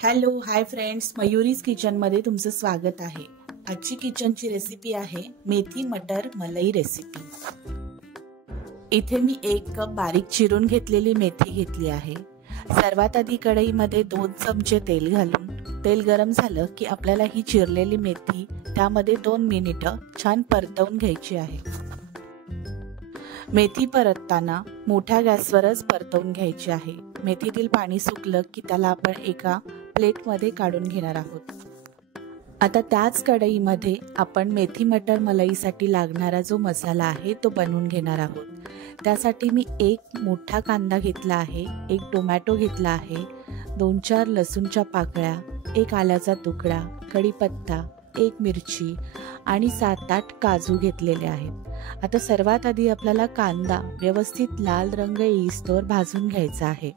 Hello hi friends, मयुरीज किचनमध्ये तुमचं स्वागत आहे। आजची किचनची रेसिपी आहे मेथी मटर मलाई रेसिपी। इथे मी 1 कप बारीक चिरून घेतलेली मेथी घेतली आहे। सर्वात आधी कढईमध्ये 2 चमचे तेल घालून तेल गरम झालं की आपल्याला ही चिरलेली मेथी त्यामध्ये 2 मिनिटं छान परतवून घ्यायची आहे। मेथी परतताना मोठ्या गॅसवरच परतवून घ्यायची आहे। मेथीतील पाणी सुकलं की त्याला आपण एका प्लेटमध्ये काढून घेणार आहोत। आता त्याच कढईमध्ये आपण मेथी मटर मलाईसाठी लागणारा जो मसाला आहे तो बनवून घेणार आहोत। त्यासाठी मी 1 मोठा कांदा घेतला आहे, 1 टोमॅटो घेतला आहे, 2-4 लसूणच्या पाकळ्या, 1 आल्याचा तुकडा, कढीपत्ता, 1 मिरची आणि 7-8 काजू घेतलेले आहेत। आता सर्वात आधी आपल्याला कांदा व्यवस्थित लाल रंग येईस्तोवर भाजून घ्यायचा आहे।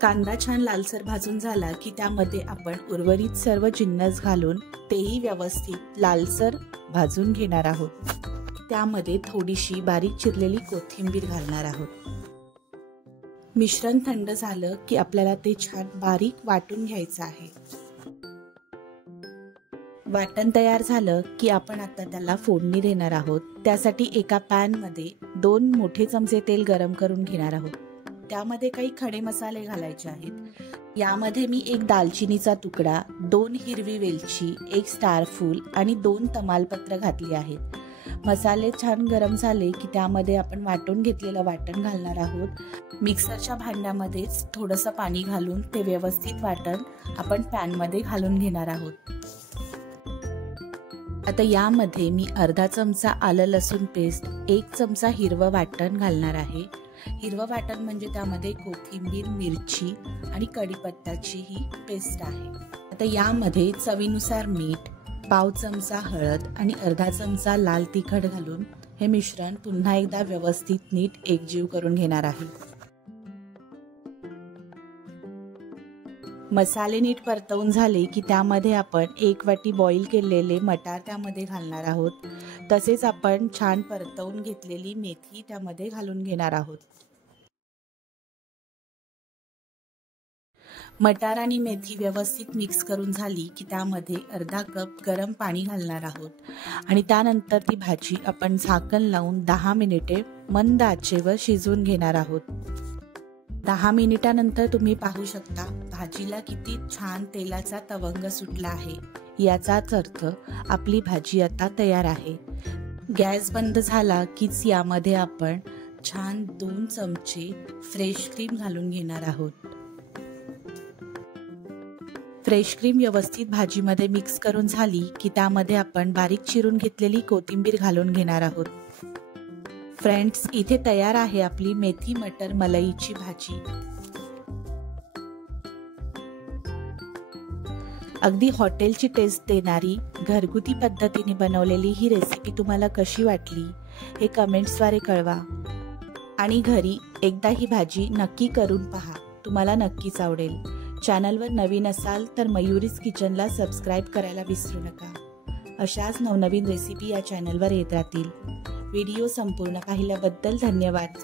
कांदा छान लालसर भाजून झाला की त्यामध्ये आपण उर्वरित सर्व जिन्नस घालून तेही व्यवस्थित लालसर भाजून घेणार आहोत। त्यामध्ये थोडीशी बारीक चिरलेली कोथिंबीर घालणार आहोत। मिश्रण थंड झालं की आपल्याला ते छान बारीक वाटून घ्यायचं आहे। वाटण तयार झालं की आपण आता त्याला फोडणी देणार आहोत। त्यासाठी एका पॅन मध्ये 2 मोठे चमचे तेल गरम करून घेणार आहोत। त्यामध्ये काही खडे मसाले घालायचे आहेत। यामध्ये मी 1 दालचिनीचा तुकडा, 2 हिरवी वेलची, 1 स्टार फूल आणि 2 तमालपत्र घातली आहेत। मसाले छान गरम झाले की त्यामध्ये आपण वाटून घेतलेलं वाटण घालणार आहोत। मिक्सरच्या भांड्यामध्येच थोडंसं पाणी घालून ते व्यवस्थित वाटण आपण पॅन मध्ये घालून घेणार आहोत। आता यामध्ये मी अर्धा चमचा आलं लसूण पेस्ट, 1 चमचा हिरवं वाटण घालणार आहे। हिरवं वाटण म्हणजे त्यामध्ये कोथिंबीर, मिरची आणि कढीपत्त्याची ही पेस्ट आहे। आता यामध्ये चवीनुसार मीठ, पाव चमचा हळद आणि अर्धा चमचा लाल तिखट घालून हे मिश्रण पुन्हा एकदा व्यवस्थित नीट एकजीव करून घेणार आहे। मसाले नीट परतवून झाले की त्यामध्ये आपण 1 वाटी बॉईल केलेले मटार त्यामध्ये घालणार आहोत। तसेच आपण छान परतवून घेतलेली मेथी त्यामध्ये घालून घेणार आहोत। मटार आणि मेथी व्यवस्थित मिक्स करून झाली की त्यामध्ये अर्धा कप गरम पाणी घालणार आहोत आणि त्यानंतर ती भाजी आपण झाकण लावून 10 मिनिटे मंद आचेवर शिजवून घेणार आहोत। 10 मिनिटानंतर तुम्ही पाहू शकता भाजीला किती छान तेलाचा तवंग सुटला आहे। याचाच अर्थ आपली भाजी आता तयार आहे। गॅस बंद झाला कीच यामध्ये आपण छान 2 चमचे फ्रेश क्रीम घालून घेणार आहोत। फ्रेश क्रीम व्यवस्थित भाजीमध्ये मिक्स करून झाली की त्यामध्ये आपण बारीक चिरून घेतलेली कोथिंबीर घालून घेणार आहोत। फ्रेंड्स, इथे तयार आहे आपली मेथी मटर मलाईची भाजी। अगदी हॉटेलची टेस्ट देणारी घरगुती पद्धतीने बनवलेली ही रेसिपी तुम्हाला कशी वाटली हे कमेंट्सद्वारे कळवा आणि घरी एकदा ही भाजी नक्की करून पहा, तुम्हाला नक्कीच आवडेल। चॅनलवर नवीन असाल तर मयुरीज किचनला सबस्क्राईब करायला विसरू नका। अशाच नवनवीन रेसिपी या चॅनलवर येत राहतील। व्हिडिओ संपूर्ण पाहिल्याबद्दल धन्यवाद।